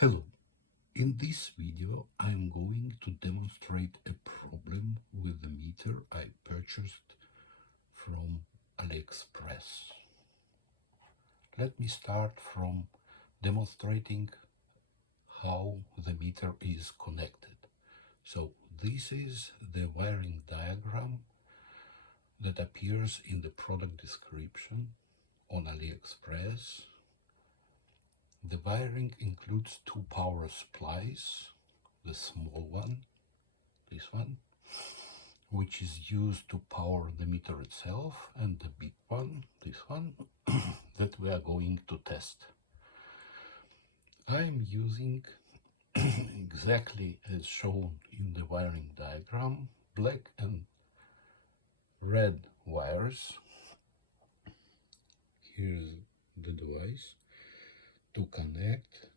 Hello, in this video I'm going to demonstrate a problem with the meter I purchased from AliExpress. Let me start from demonstrating how the meter is connected. So this is the wiring diagram that appears in the product description on AliExpress. The wiring includes two power supplies, the small one, this one, which is used to power the meter itself, and the big one, this one, that we are going to test. I'm using exactly as shown in the wiring diagram, black and red wires. Here's the device to connect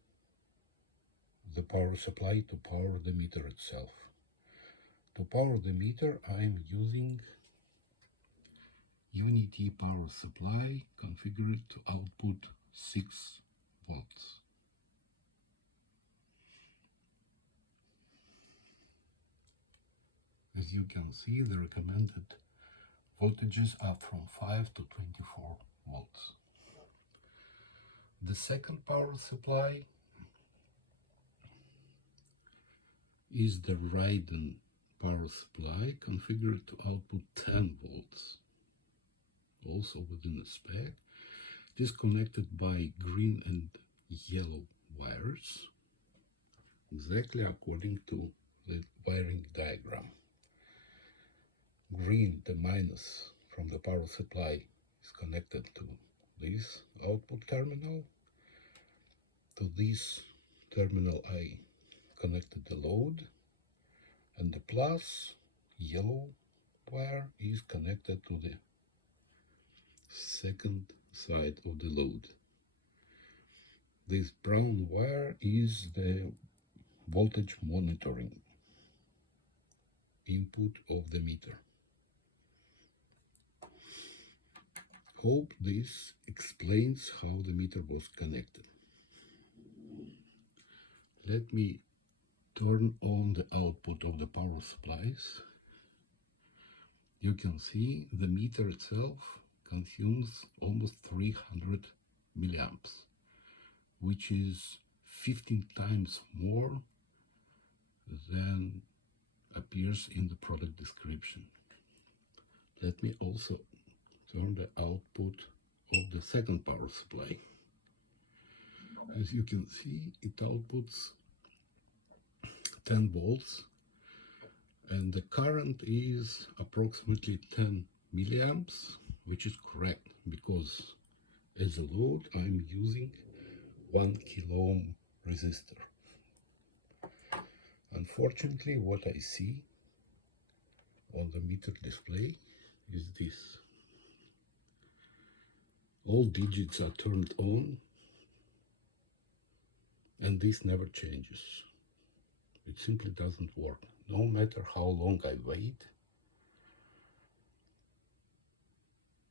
the power supply to power the meter itself. To power the meter, I'm using Unity power supply configured to output 6 volts. As you can see, the recommended voltages are from 5 to 24 volts. The second power supply is the Raiden power supply configured to output 10 volts, also within the spec. It is connected by green and yellow wires, exactly according to the wiring diagram. Green, the minus from the power supply, is connected to this output terminal. To this terminal I connected the load, and the plus yellow wire is connected to the second side of the load. This brown wire is the voltage monitoring input of the meter. Hope this explains how the meter was connected. Let me turn on the output of the power supplies. You can see the meter itself consumes almost 300 milliamps, which is 15 times more than appears in the product description. Let me also turn the output of the second power supply. As you can see, it outputs 10 volts, and the current is approximately 10 milliamps, which is correct because as a load I'm using 1 kilo ohm resistor. Unfortunately, what I see on the meter display is this. All digits are turned on, and this never changes. It simply doesn't work. No matter how long I wait,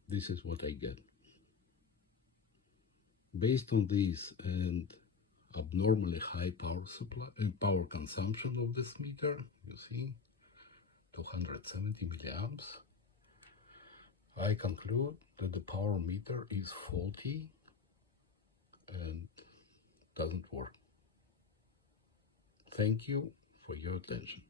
this is what I get. Based on this and abnormally high power supply and power consumption of this meter, you see, 270 milliamps, I conclude that the power meter is faulty and doesn't work. Thank you for your attention.